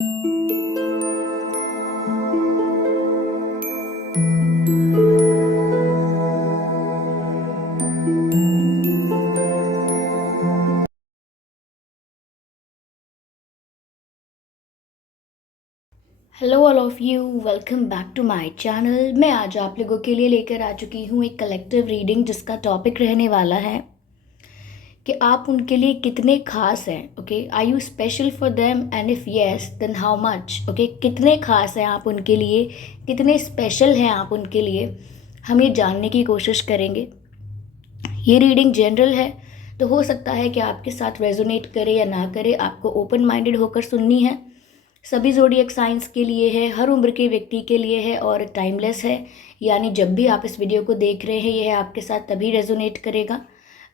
Hello all of you, welcome back to my channel. मैं आज आप लोगों के लिए लेकर आ चुकी हूँ एक कलेक्टिव रीडिंग जिसका टॉपिक रहने वाला है कि आप उनके लिए कितने खास हैं। Okay, are you special for them and if yes then how much. Okay, कितने खास हैं आप उनके लिए, कितने स्पेशल हैं आप उनके लिए, हम ये जानने की कोशिश करेंगे। ये रीडिंग जनरल है, तो हो सकता है कि आपके साथ रेजोनेट करे या ना करे, आपको ओपन माइंडेड होकर सुननी है। सभी ज़ोडिएक साइंस के लिए है, हर उम्र के व्यक्ति के लिए है और टाइमलेस है। यानी जब भी आप इस वीडियो को देख रहे हैं यह आपके साथ तभी रेजोनेट करेगा।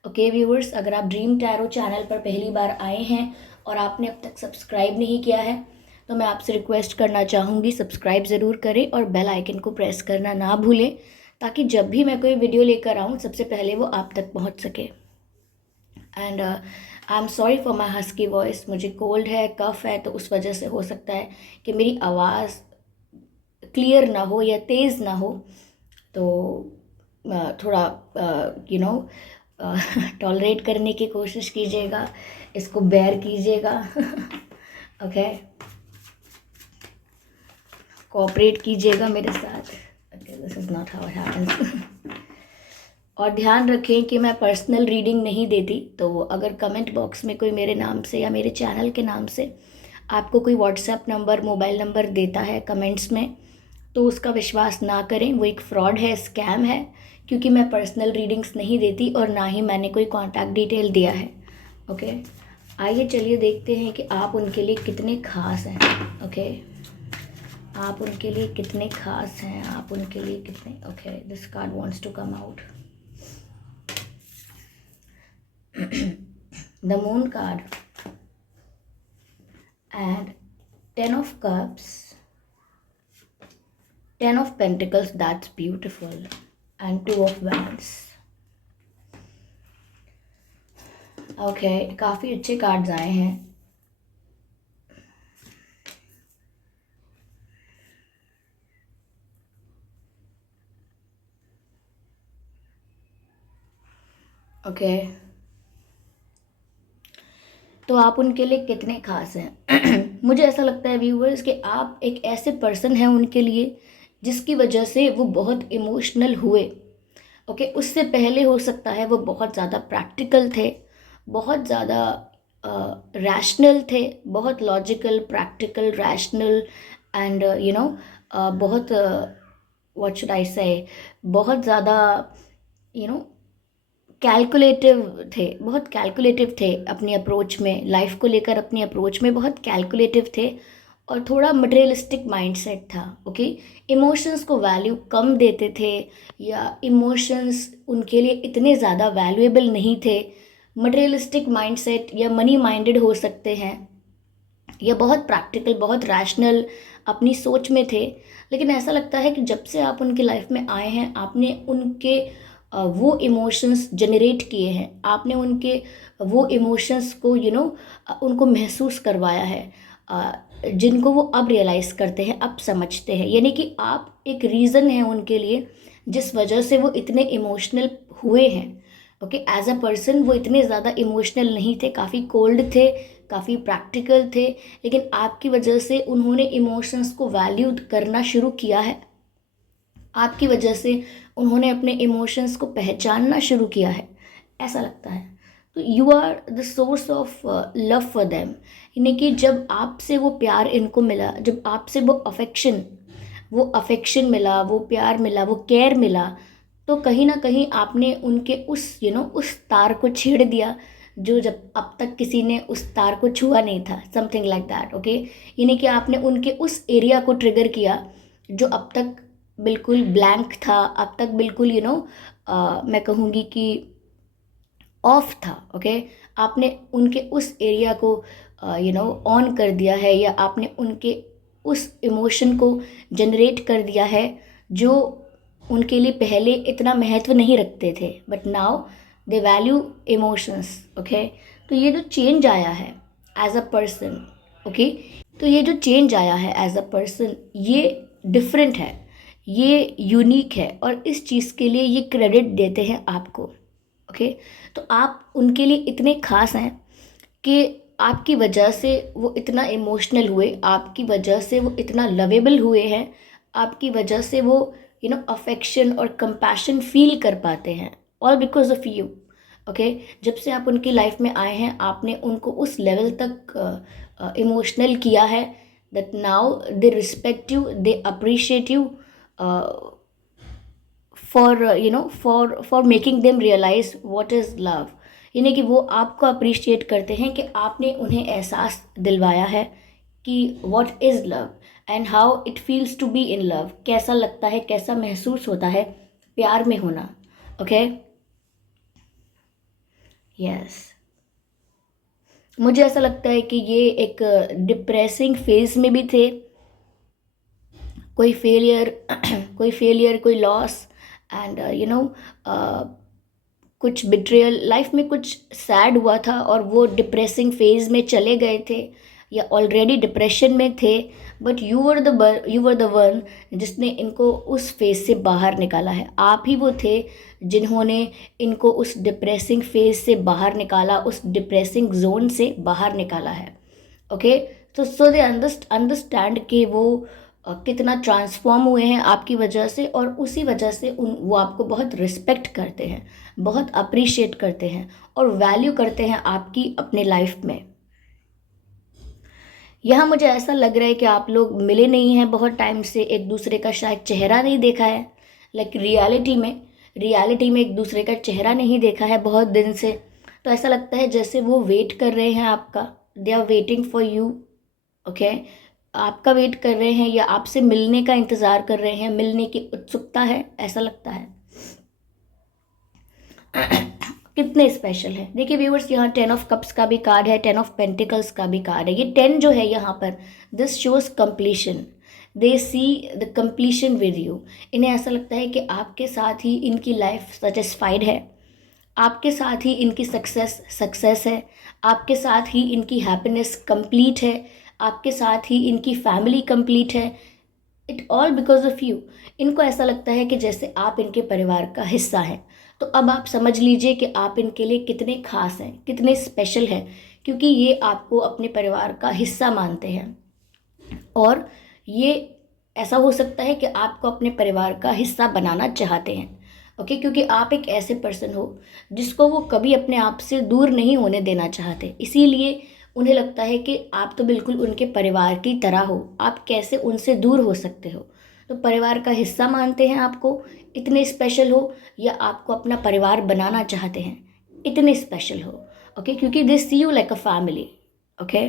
ओके व्यूअर्स, अगर आप ड्रीम टैरो चैनल पर पहली बार आए हैं और आपने अब तक सब्सक्राइब नहीं किया है तो मैं आपसे रिक्वेस्ट करना चाहूँगी सब्सक्राइब ज़रूर करें और बेल आइकन को प्रेस करना ना भूलें, ताकि जब भी मैं कोई वीडियो लेकर आऊँ सबसे पहले वो आप तक पहुँच सके। And I am sorry for my husky voice, मुझे कोल्ड है, कफ है, तो उस वजह से हो सकता है कि मेरी आवाज़ क्लियर ना हो या तेज़ ना हो। तो थोड़ा टॉलरेट करने की कोशिश कीजिएगा, इसको बेयर कीजिएगा। ओके, कोऑपरेट कीजिएगा मेरे साथ। Okay, this is not how it happens. और ध्यान रखें कि मैं पर्सनल रीडिंग नहीं देती, तो अगर कमेंट बॉक्स में कोई मेरे नाम से या मेरे चैनल के नाम से आपको कोई व्हाट्सएप नंबर, मोबाइल नंबर देता है कमेंट्स में, तो उसका विश्वास ना करें, वो एक फ्रॉड है, स्कैम है। क्योंकि मैं पर्सनल रीडिंग्स नहीं देती और ना ही मैंने कोई कॉन्टैक्ट डिटेल दिया है। ओके, आइए चलिए देखते हैं कि आप उनके लिए कितने खास हैं। ओके, आप उनके लिए कितने खास हैं, आप उनके लिए कितने। Okay, this card wants to come out. The moon card and 10 of cups, 10 of pentacles, that's beautiful, and 2 of wands. Okay, काफ़ी अच्छे कार्ड्स आए हैं। ओके, तो आप उनके लिए कितने खास हैं। मुझे ऐसा लगता है व्यूअर्स कि आप एक ऐसे पर्सन हैं उनके लिए जिसकी वजह से वो बहुत इमोशनल हुए। ओके, उससे पहले हो सकता है वो बहुत ज़्यादा प्रैक्टिकल थे, बहुत ज़्यादा रैशनल थे, बहुत लॉजिकल, प्रैक्टिकल, रैशनल एंड बहुत व्हाट शुड आई से, बहुत ज़्यादा यू नो कैलकुलेटिव थे, बहुत कैलकुलेटिव थे अपनी अप्रोच में, लाइफ को लेकर अपनी अप्रोच में बहुत कैलकुलेटिव थे और थोड़ा मटेरियलिस्टिक माइंडसेट था। ओके, इमोशंस को वैल्यू कम देते थे या इमोशंस उनके लिए इतने ज़्यादा वैल्यूएबल नहीं थे। मटेरियलिस्टिक माइंडसेट या मनी माइंडेड हो सकते हैं, या बहुत प्रैक्टिकल, बहुत रैशनल अपनी सोच में थे। लेकिन ऐसा लगता है कि जब से आप उनकी लाइफ में आए हैं आपने उनके वो इमोशंस जनरेट किए हैं, आपने उनके वो इमोशंस को उनको महसूस करवाया है, जिनको वो अब रियलाइज़ करते हैं, अब समझते हैं। यानी कि आप एक रीज़न है उनके लिए जिस वजह से वो इतने इमोशनल हुए हैं। ओके, एज अ पर्सन वो इतने ज़्यादा इमोशनल नहीं थे, काफ़ी कोल्ड थे, काफ़ी प्रैक्टिकल थे। लेकिन आपकी वजह से उन्होंने इमोशंस को वैल्यू करना शुरू किया है, आपकी वजह से उन्होंने अपने इमोशंस को पहचानना शुरू किया है, ऐसा लगता है। तो you are the source of love for them. यानी कि जब आपसे वो प्यार इनको मिला, जब आपसे वो अफेक्शन मिला, वो प्यार मिला, वो केयर मिला, तो कहीं ना कहीं आपने उनके उस उस तार को छेड़ दिया जो जब अब तक किसी ने उस तार को छुआ नहीं था, समथिंग लाइक दैट। ओके, यानी कि आपने उनके उस एरिया को ट्रिगर किया जो अब तक बिल्कुल ब्लैंक था, अब तक बिल्कुल मैं कहूँगी कि ऑफ था। ओके, आपने उनके उस एरिया को ऑन कर दिया है, या आपने उनके उस इमोशन को जनरेट कर दिया है जो उनके लिए पहले इतना महत्व नहीं रखते थे, but now they value emotions. Okay, तो ये जो चेंज आया है एज अ पर्सन। ओके, तो तो ये जो चेंज आया है एज अ पर्सन, ये डिफरेंट है, ये यूनिक है, और इस चीज़ के लिए ये क्रेडिट देते हैं आपको। ओके, तो आप उनके लिए इतने खास हैं कि आपकी वजह से वो इतना इमोशनल हुए, आपकी वजह से वो इतना लवेबल हुए हैं, आपकी वजह से वो अफेक्शन और कंपैशन फील कर पाते हैं, all because of you. Okay, जब से आप उनकी लाइफ में आए हैं, आपने उनको उस लेवल तक इमोशनल किया है that now they respect you, they appreciate you for making them realise what is love. यानी कि वो आपको अप्रिशिएट करते हैं कि आपने उन्हें एहसास दिलवाया है कि what is love and how it feels to be in love. कैसा लगता है, कैसा महसूस होता है प्यार में होना। ओके, यस, मुझे ऐसा लगता है कि ये एक डिप्रेसिंग फेज में भी थे, कोई फेलियर कोई लॉस एंड कुछ बिट्रेयल, लाइफ में कुछ सैड हुआ था और वो डिप्रेसिंग फेज में चले गए थे या ऑलरेडी डिप्रेशन में थे, but you were the one जिसने इनको उस फेज से बाहर निकाला है। आप ही वो थे जिन्होंने इनको उस डिप्रेसिंग फेज से बाहर निकाला, उस डिप्रेसिंग जोन से बाहर निकाला है। ओके, तो सो दे अंडरस्टैंड कि वो कितना ट्रांसफॉर्म हुए हैं आपकी वजह से, और उसी वजह से वो आपको बहुत रिस्पेक्ट करते हैं, बहुत अप्रिशिएट करते हैं और वैल्यू करते हैं आपकी अपने लाइफ में। यहाँ मुझे ऐसा लग रहा है कि आप लोग मिले नहीं हैं बहुत टाइम से, एक दूसरे का शायद चेहरा नहीं देखा है, लाइक रियलिटी में एक दूसरे का चेहरा नहीं देखा है बहुत दिन से। तो ऐसा लगता है जैसे वो वेट कर रहे हैं आपका, they are waiting for you. Okay, आपका वेट कर रहे हैं या आपसे मिलने का इंतज़ार कर रहे हैं, मिलने की उत्सुकता है, ऐसा लगता है। कितने स्पेशल है। देखिए व्यूअर्स, यहाँ 10 ऑफ कप्स का भी कार्ड है, 10 ऑफ पेंटिकल्स का भी कार्ड है। ये 10 जो है यहाँ पर, this shows completion, they see the completion with you. इन्हें ऐसा लगता है कि आपके साथ ही इनकी लाइफ सेटिस्फाइड है, आपके साथ ही इनकी सक्सेस है, आपके साथ ही इनकी हैप्पीनेस कंप्लीट है, आपके साथ ही इनकी फैमिली कंप्लीट है। It all because of you. इनको ऐसा लगता है कि जैसे आप इनके परिवार का हिस्सा हैं। तो अब आप समझ लीजिए कि आप इनके लिए कितने खास हैं, कितने स्पेशल हैं, क्योंकि ये आपको अपने परिवार का हिस्सा मानते हैं। और ये ऐसा हो सकता है कि आपको अपने परिवार का हिस्सा बनाना चाहते हैं। ओके, क्योंकि आप एक ऐसे पर्सन हो जिसको वो कभी अपने आप से दूर नहीं होने देना चाहते, इसीलिए उन्हें लगता है कि आप तो बिल्कुल उनके परिवार की तरह हो, आप कैसे उनसे दूर हो सकते हो। तो परिवार का हिस्सा मानते हैं आपको, इतने स्पेशल हो, या आपको अपना परिवार बनाना चाहते हैं, इतने स्पेशल हो। ओके, क्योंकि they see you like a family. Okay,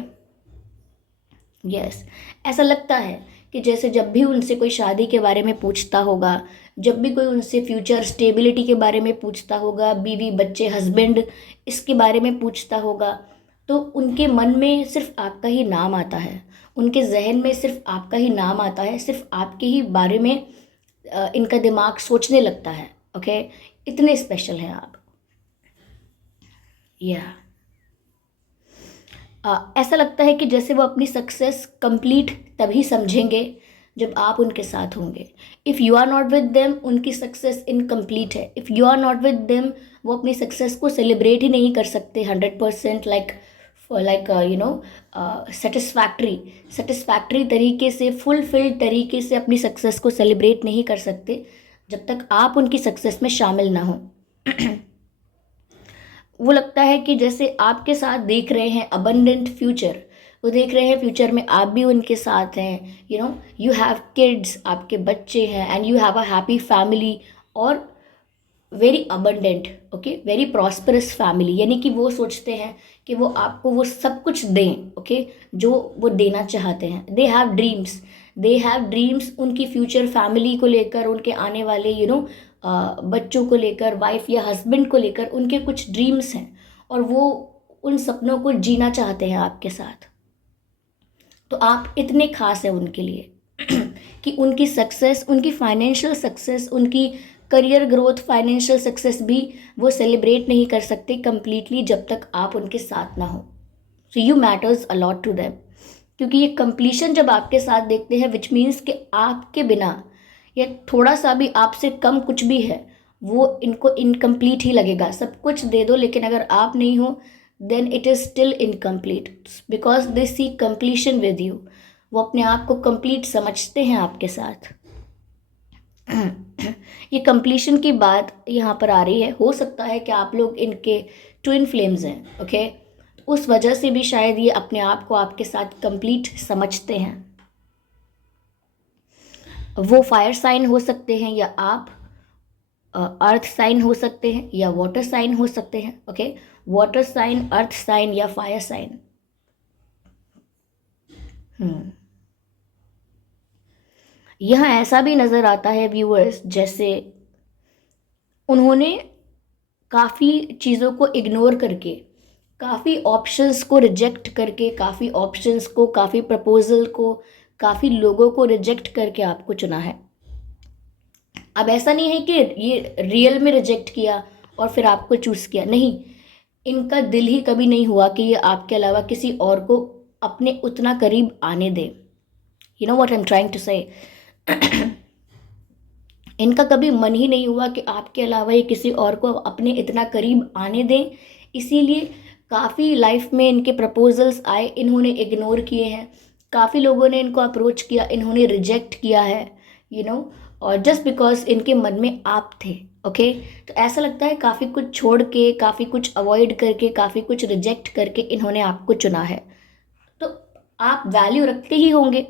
yes, ऐसा लगता है कि जैसे जब भी उनसे कोई शादी के बारे में पूछता होगा, जब भी कोई उनसे फ्यूचर स्टेबिलिटी के बारे में पूछता होगा, बीवी बच्चे हस्बैंड इसके बारे में पूछता होगा, तो उनके मन में सिर्फ आपका ही नाम आता है, उनके जहन में सिर्फ आपका ही नाम आता है, सिर्फ आपके ही बारे में इनका दिमाग सोचने लगता है। ओके, इतने स्पेशल हैं आप। या ऐसा लगता है कि जैसे वो अपनी सक्सेस कंप्लीट तभी समझेंगे जब आप उनके साथ होंगे। If you are not with them, उनकी सक्सेस इनकम्प्लीट है। If you are not with them, वो अपनी सक्सेस को सेलिब्रेट ही नहीं कर सकते 100% लाइक सेटिस्फैक्ट्री तरीके से, फुलफिल्ड तरीके से अपनी सक्सेस को सेलिब्रेट नहीं कर सकते जब तक आप उनकी सक्सेस में शामिल ना हो। वो लगता है कि जैसे आपके साथ देख रहे हैं अबंडेंट फ्यूचर, वो देख रहे हैं फ्यूचर में आप भी उनके साथ हैं, यू हैव किड्स, आपके बच्चे हैं, and you have a happy family, और very abundant, okay, very prosperous family. यानी कि वो सोचते हैं कि वो आपको वो सब कुछ दें, ओके, जो वो देना चाहते हैं। दे हैव ड्रीम्स उनकी फ्यूचर फैमिली को लेकर, उनके आने वाले बच्चों को लेकर, वाइफ या हस्बैंड को लेकर उनके कुछ ड्रीम्स हैं, और वो उन सपनों को जीना चाहते हैं आपके साथ। तो आप इतने खास हैं उनके लिए कि उनकी सक्सेस, उनकी फाइनेंशियल सक्सेस, उनकी करियर ग्रोथ, फाइनेंशियल सक्सेस भी वो सेलिब्रेट नहीं कर सकते कंप्लीटली जब तक आप उनके साथ ना हो। So you matters a lot to them. क्योंकि ये कंप्लीशन जब आपके साथ देखते हैं विच मीन्स कि आपके बिना या थोड़ा सा भी आपसे कम कुछ भी है वो इनको इनकम्प्लीट ही लगेगा। सब कुछ दे दो लेकिन अगर आप नहीं हो then it is still incomplete, because they see completion with you. वो अपने आप को कंप्लीट समझते हैं आपके साथ। ये कंप्लीशन की बात यहाँ पर आ रही है। हो सकता है कि आप लोग इनके ट्विन फ्लेम्स हैं, ओके, उस वजह से भी शायद ये अपने आप को आपके साथ कंप्लीट समझते हैं। वो फायर साइन हो सकते हैं या आप अर्थ साइन हो सकते हैं या वाटर साइन हो सकते हैं, okay. Water sign, earth sign या फायर साइन। यहाँ ऐसा भी नज़र आता है व्यूअर्स, जैसे उन्होंने काफ़ी चीज़ों को इग्नोर करके, काफ़ी ऑप्शंस को रिजेक्ट करके, काफ़ी ऑप्शंस को, काफ़ी प्रपोजल को, काफ़ी लोगों को रिजेक्ट करके आपको चुना है। अब ऐसा नहीं है कि ये रियल में रिजेक्ट किया और फिर आपको चूज़ किया, नहीं। इनका दिल ही कभी नहीं हुआ कि ये आपके अलावा किसी और को अपने उतना करीब आने दे। You know what I am trying to say. इनका कभी मन ही नहीं हुआ कि आपके अलावा ये किसी और को अपने इतना करीब आने दें। इसीलिए काफ़ी लाइफ में इनके प्रपोजल्स आए, इन्होंने इग्नोर किए हैं। काफ़ी लोगों ने इनको अप्रोच किया, इन्होंने रिजेक्ट किया है, यू नो, और जस्ट बिकॉज इनके मन में आप थे, ओके। तो ऐसा लगता है काफ़ी कुछ छोड़ के, काफ़ी कुछ अवॉइड करके, काफ़ी कुछ रिजेक्ट करके इन्होंने आपको चुना है। तो आप वैल्यू रखते ही होंगे,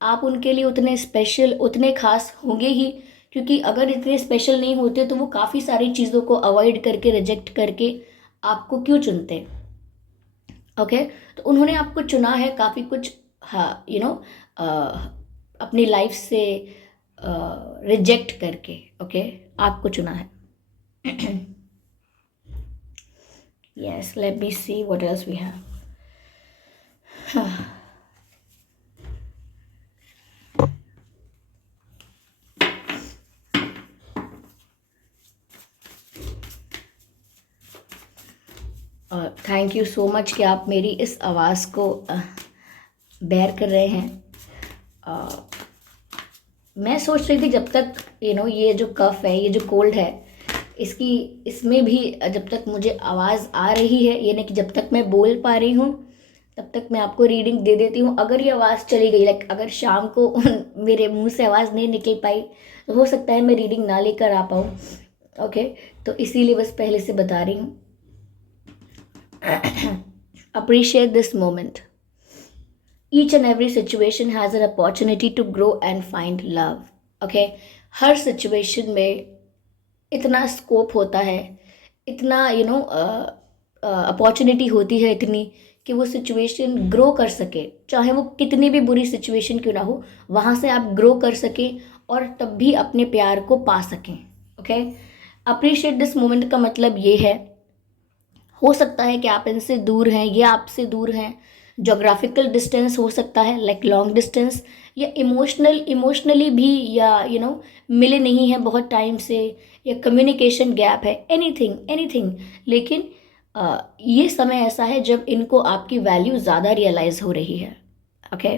आप उनके लिए उतने स्पेशल, उतने खास होंगे ही, क्योंकि अगर इतने स्पेशल नहीं होते तो वो काफ़ी सारी चीज़ों को अवॉइड करके, रिजेक्ट करके आपको क्यों चुनते, ओके। तो उन्होंने आपको चुना है काफ़ी कुछ, हाँ, यू नो, अपनी लाइफ से रिजेक्ट करके, ओके, आपको चुना है। Yes, let me see what else we have. Thank you so much कि आप मेरी इस आवाज़ को बेयर कर रहे हैं। मैं सोच रही थी जब तक ये जो कफ है, ये जो कोल्ड है, इसमें भी जब तक मुझे आवाज़ आ रही है, यानी कि जब तक मैं बोल पा रही हूँ तब तक मैं आपको रीडिंग दे देती हूँ। अगर ये आवाज़ चली गई, लाइक अगर शाम को मेरे मुंह से आवाज़ नहीं निकल पाई तो हो सकता है मैं रीडिंग ना लेकर आ पाऊँ, ओके। तो इसीलिए बस पहले से बता रही हूँ। Appreciate this moment. Each and every situation has an opportunity to grow and find love. Okay? Her situation में इतना स्कोप होता है, इतना अपॉर्चुनिटी होती है इतनी कि वो सिचुएशन ग्रो कर सके, चाहे वो कितनी भी बुरी सिचुएशन क्यों ना हो, वहाँ से आप ग्रो कर सकें और तब भी अपने प्यार को पा सकें, ओके। अप्रिशिएट दिस मोमेंट का मतलब ये है, हो सकता है कि आप इनसे दूर हैं, ये आपसे दूर हैं, जोग्राफिकल डिस्टेंस हो सकता है, लाइक लॉन्ग डिस्टेंस, या इमोशनली भी, या मिले नहीं हैं बहुत टाइम से, या कम्युनिकेशन गैप है, एनीथिंग एनीथिंग। लेकिन ये समय ऐसा है जब इनको आपकी वैल्यू ज़्यादा रियलाइज़ हो रही है, ओके।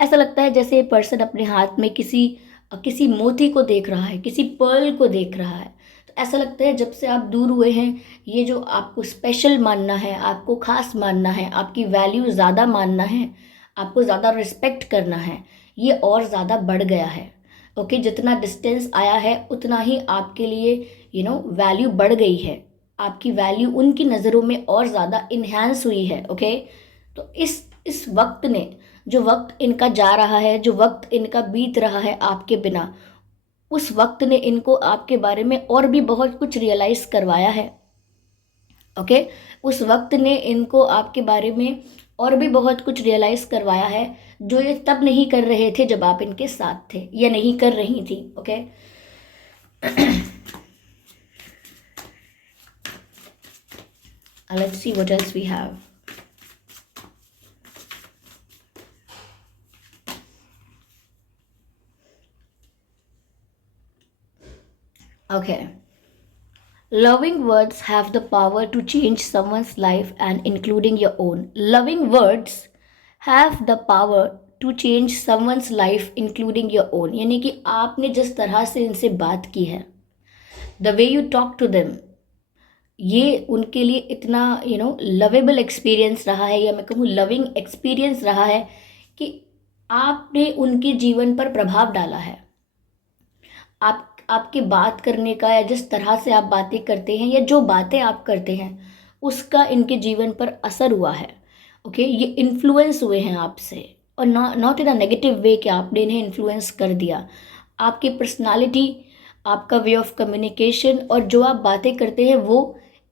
ऐसा लगता है जैसे पर्सन अपने हाथ में किसी मोती को देख रहा है, किसी पर्ल को देख रहा है। तो ऐसा लगता है जब से आप दूर हुए हैं, ये जो आपको स्पेशल मानना है, आपको ख़ास मानना है, आपकी वैल्यू ज़्यादा मानना है, आपको ज़्यादा रिस्पेक्ट करना है, ये और ज़्यादा बढ़ गया है, ओके। जितना डिस्टेंस आया है उतना ही आपके लिए वैल्यू बढ़ गई है, आपकी वैल्यू उनकी नज़रों में और ज़्यादा इन्हेंस हुई है, ओके। तो इस वक्त ने, जो वक्त इनका जा रहा है, जो वक्त इनका बीत रहा है आपके बिना, उस वक्त ने इनको आपके बारे में और भी बहुत कुछ रियलाइज़ करवाया है, ओके। उस वक्त ने इनको आपके बारे में और भी बहुत कुछ रियलाइज़ करवाया है जो ये तब नहीं कर रहे थे जब आप इनके साथ थे, या नहीं कर रही थी, okay. Let's see what else we have. Okay. Loving words have the power to change someone's life and including your own. Loving words have the power to change someone's life including your own, यानी कि आपने जिस तरह से इनसे बात की है, the way you talk to them, ये उनके लिए इतना लवेबल एक्सपीरियंस रहा है, या मैं कहूँ लविंग एक्सपीरियंस रहा है, कि आपने उनके जीवन पर प्रभाव डाला है। आपके बात करने का, या जिस तरह से आप बातें करते हैं, या जो बातें आप करते हैं, उसका इनके जीवन पर असर हुआ है। ओके, ये इन्फ्लुएंस हुए हैं आपसे, और not in a negative way कि आपने इन्हें इन्फ्लुएंस कर दिया। आपकी पर्सनालिटी, आपका वे ऑफ कम्युनिकेशन, और जो आप बातें करते हैं वो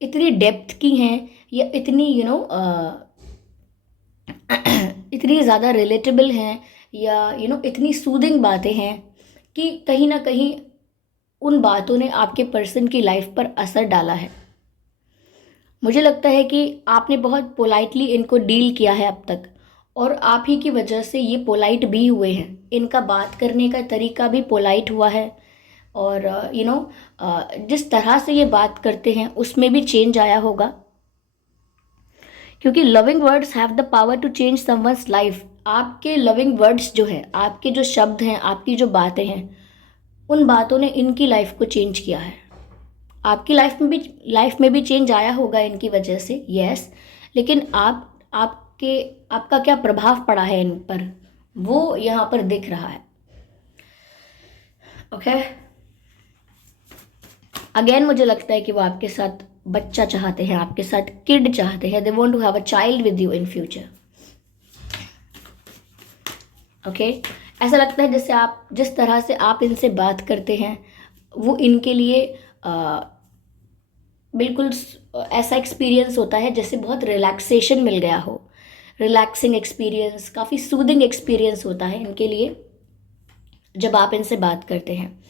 इतनी डेप्थ की हैं, या इतनी इतनी ज़्यादा रिलेटेबल हैं, या इतनी सूदिंग बातें हैं, कि कहीं ना कहीं उन बातों ने आपके पर्सन की लाइफ पर असर डाला है। मुझे लगता है कि आपने बहुत पोलाइटली इनको डील किया है अब तक, और आप ही की वजह से ये पोलाइट भी हुए हैं। इनका बात करने का तरीका भी पोलाइट हुआ है, और जिस तरह से ये बात करते हैं उसमें भी चेंज आया होगा, क्योंकि loving words have the power to change someone's life. आपके लविंग वर्ड्स जो हैं, आपके जो शब्द हैं, आपकी जो बातें हैं, उन बातों ने इनकी लाइफ को चेंज किया है। आपकी लाइफ में भी चेंज आया होगा इनकी वजह से, यस। लेकिन आपका क्या प्रभाव पड़ा है इन पर, वो यहाँ पर दिख रहा है। ओके, अगेन मुझे लगता है कि वो आपके साथ बच्चा चाहते हैं, आपके साथ किड चाहते हैं। They want to have a child with you in future. Okay, ऐसा लगता है जैसे आप जिस तरह से आप इनसे बात करते हैं, वो इनके लिए बिल्कुल ऐसा एक्सपीरियंस होता है जैसे बहुत रिलैक्सेशन मिल गया हो। रिलैक्सिंग एक्सपीरियंस, काफ़ी सूदिंग एक्सपीरियंस होता है इनके लिए जब आप इनसे बात करते हैं।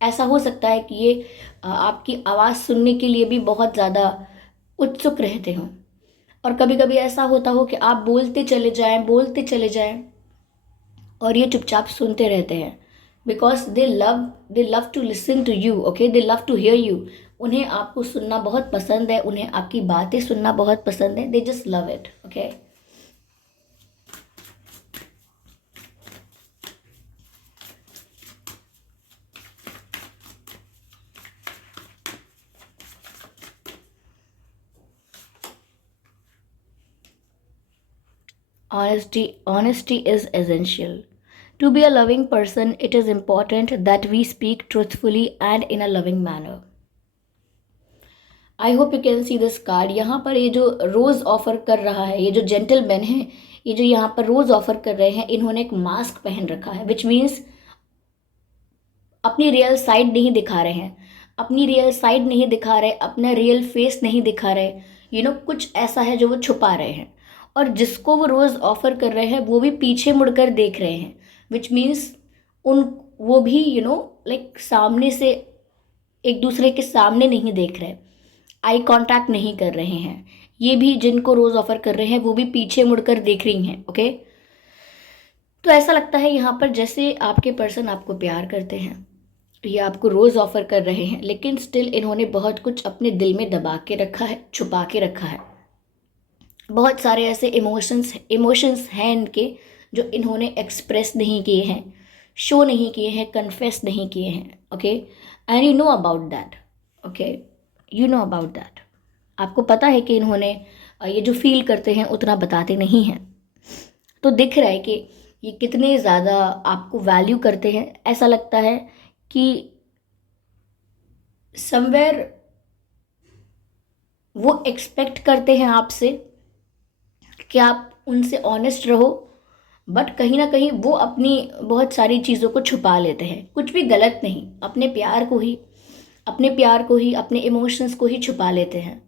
ऐसा हो सकता है कि ये आपकी आवाज़ सुनने के लिए भी बहुत ज़्यादा उत्सुक रहते हों, और कभी कभी ऐसा होता हो कि आप बोलते चले जाएं, और ये चुपचाप सुनते रहते हैं, because they love to listen to you. Okay, they love to hear you. उन्हें आपको सुनना बहुत पसंद है, उन्हें आपकी बातें सुनना बहुत पसंद है। They just love it. Okay, honesty is essential. To be a loving person, it is important that we speak truthfully and in a loving manner. I hope you can see this card. यहाँ पर ये जो रोज़ offer कर रहा है, ये जो gentleman है, ये जो यहाँ पर रोज़ ऑफर कर रहे हैं, इन्होंने एक मास्क पहन रखा है, विच मीन्स अपनी रियल साइड नहीं दिखा रहे हैं, अपनी रियल साइड नहीं दिखा रहे, अपना रियल फेस नहीं दिखा रहे। कुछ ऐसा है जो वो छुपा रहे हैं, और जिसको वो रोज़ ऑफर कर रहे हैं वो भी पीछे मुड़कर देख रहे हैं, विच मीन्स उन वो भी लाइक सामने से, एक दूसरे के सामने नहीं देख रहे, आई कांटेक्ट नहीं कर रहे हैं। ये भी जिनको रोज़ ऑफर कर रहे हैं वो भी पीछे मुड़कर देख रही हैं। ओके, तो ऐसा लगता है यहाँ पर जैसे आपके पर्सन आपको प्यार करते हैं, ये आपको रोज़ ऑफर कर रहे हैं, लेकिन स्टिल इन्होंने बहुत कुछ अपने दिल में दबा के रखा है, छुपा के रखा है। बहुत सारे ऐसे इमोशंस हैं इनके जो इन्होंने एक्सप्रेस नहीं किए हैं, शो नहीं किए हैं, कन्फेस नहीं किए हैं। Okay, and you know about that. Okay, you know about that. आपको पता है कि इन्होंने ये जो फील करते हैं उतना बताते नहीं हैं। तो दिख रहा है कि ये कितने ज़्यादा आपको वैल्यू करते हैं। ऐसा लगता है कि समवेयर वो एक्सपेक्ट करते हैं आपसे कि आप उनसे ऑनेस्ट रहो, बट कहीं ना कहीं वो अपनी बहुत सारी चीज़ों को छुपा लेते हैं। कुछ भी गलत नहीं, अपने प्यार को ही अपने इमोशंस को ही छुपा लेते हैं।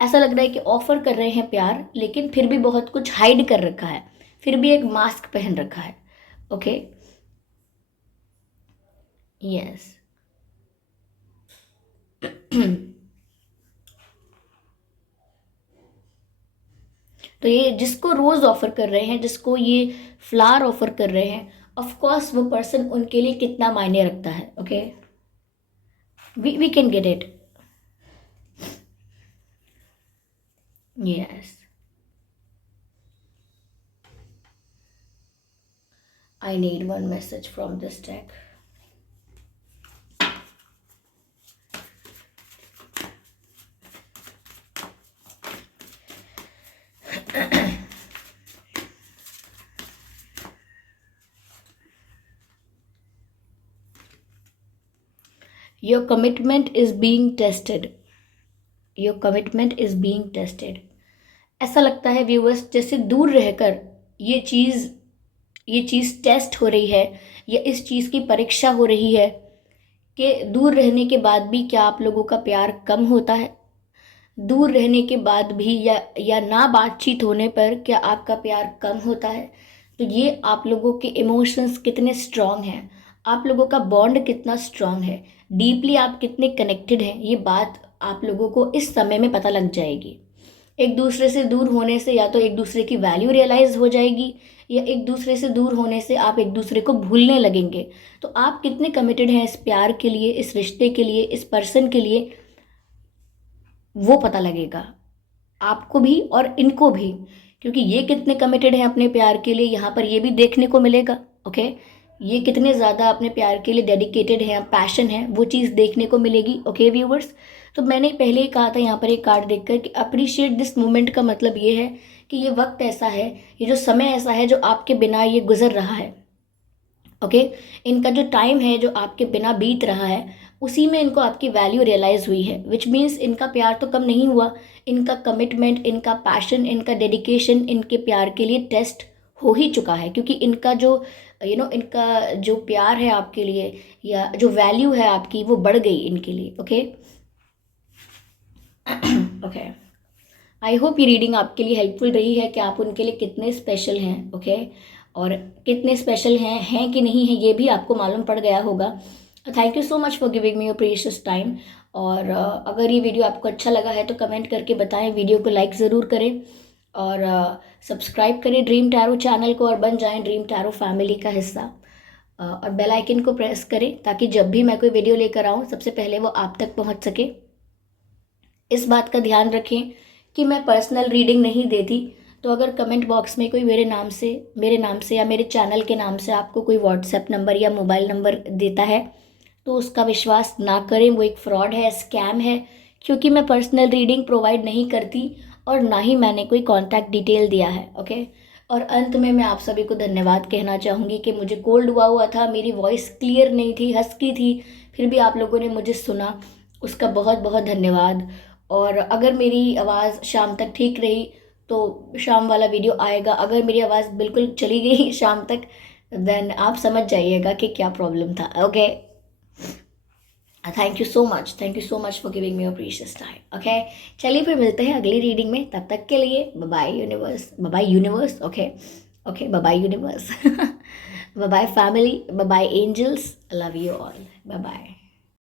ऐसा लग रहा है कि ऑफर कर रहे हैं प्यार, लेकिन फिर भी बहुत कुछ हाइड कर रखा है, फिर भी एक मास्क पहन रखा है। Okay, yes. तो ये जिसको रोज़ ऑफर कर रहे हैं, जिसको ये फ्लावर ऑफर कर रहे हैं, ऑफ कोर्स वो पर्सन उनके लिए कितना मायने रखता है। Okay, we can get it. Yes, I need one message from this deck. Your commitment is being tested. Your commitment is being tested. ऐसा लगता है व्यूअर्स जैसे दूर रहकर ये चीज़ टेस्ट हो रही है, या इस चीज़ की परीक्षा हो रही है कि दूर रहने के बाद भी क्या आप लोगों का प्यार कम होता है, दूर रहने के बाद भी या ना बातचीत होने पर क्या आपका प्यार कम होता है। तो ये आप लोगों के इमोशंस कितने स्ट्रांग हैं, आप लोगों का बॉन्ड कितना स्ट्रांग है, डीपली आप कितने कनेक्टेड हैं, ये बात आप लोगों को इस समय में पता लग जाएगी। एक दूसरे से दूर होने से या तो एक दूसरे की वैल्यू रियलाइज़ हो जाएगी, या एक दूसरे से दूर होने से आप एक दूसरे को भूलने लगेंगे। तो आप कितने कमिटेड हैं इस प्यार के लिए, इस रिश्ते के लिए, इस पर्सन के लिए, वो पता लगेगा आपको भी और इनको भी, क्योंकि ये कितने कमिटेड हैं अपने प्यार के लिए यहाँ पर ये भी देखने को मिलेगा। ओके, ये कितने ज़्यादा अपने प्यार के लिए डेडिकेटेड हैं, पैशन है, वो चीज़ देखने को मिलेगी। ओके व्यूवर्स, तो मैंने पहले ही कहा था यहाँ पर एक कार्ड देखकर कि अप्रिशिएट दिस मोमेंट का मतलब ये है कि ये वक्त ऐसा है, ये जो समय ऐसा है जो आपके बिना ये गुजर रहा है। ओके, इनका जो टाइम है जो आपके बिना बीत रहा है, उसी में इनको आपकी वैल्यू रियलाइज़ हुई है, विच मीन्स इनका प्यार तो कम नहीं हुआ, इनका कमिटमेंट, इनका पैशन, इनका डेडिकेशन इनके प्यार के लिए टेस्ट हो ही चुका है, क्योंकि इनका जो इनका जो प्यार है आपके लिए या जो वैल्यू है आपकी वो बढ़ गई इनके लिए। ओके ओके, आई होप ये रीडिंग आपके लिए हेल्पफुल रही है कि आप उनके लिए कितने स्पेशल हैं। ओके, और कितने स्पेशल हैं कि नहीं है ये भी आपको मालूम पड़ गया होगा। Thank you so much for giving me your precious time. और अगर ये वीडियो आपको अच्छा लगा है तो कमेंट करके बताएं, वीडियो को लाइक ज़रूर करें और सब्सक्राइब करें ड्रीम टैरो चैनल को और बन जाएं ड्रीम टैरो फैमिली का हिस्सा। और बेल आइकन को प्रेस करें ताकि जब भी मैं कोई वीडियो लेकर आऊँ सबसे पहले वो आप तक पहुँच सके। इस बात का ध्यान रखें कि मैं पर्सनल रीडिंग नहीं देती, तो अगर कमेंट बॉक्स में कोई मेरे नाम से या मेरे चैनल के नाम से आपको कोई व्हाट्सएप नंबर या मोबाइल नंबर देता है तो उसका विश्वास ना करें, वो एक फ्रॉड है, स्कैम है, क्योंकि मैं पर्सनल रीडिंग प्रोवाइड नहीं करती और ना ही मैंने कोई कॉन्टैक्ट डिटेल दिया है। ओके, और अंत में मैं आप सभी को धन्यवाद कहना चाहूँगी कि मुझे कोल्ड हुआ था, मेरी वॉइस क्लियर नहीं थी, हस्की थी, फिर भी आप लोगों ने मुझे सुना, उसका बहुत बहुत धन्यवाद। और अगर मेरी आवाज़ शाम तक ठीक रही तो शाम वाला वीडियो आएगा, अगर मेरी आवाज़ बिल्कुल चली गई शाम तक देन आप समझ जाइएगा कि क्या प्रॉब्लम था। Okay, thank you so much for giving me your precious time. Okay, चलिए फिर मिलते हैं अगली रीडिंग में, तब तक के लिए bye universe, bye universe. Okay okay, bye universe, bye family, bye angels, love you all, bye.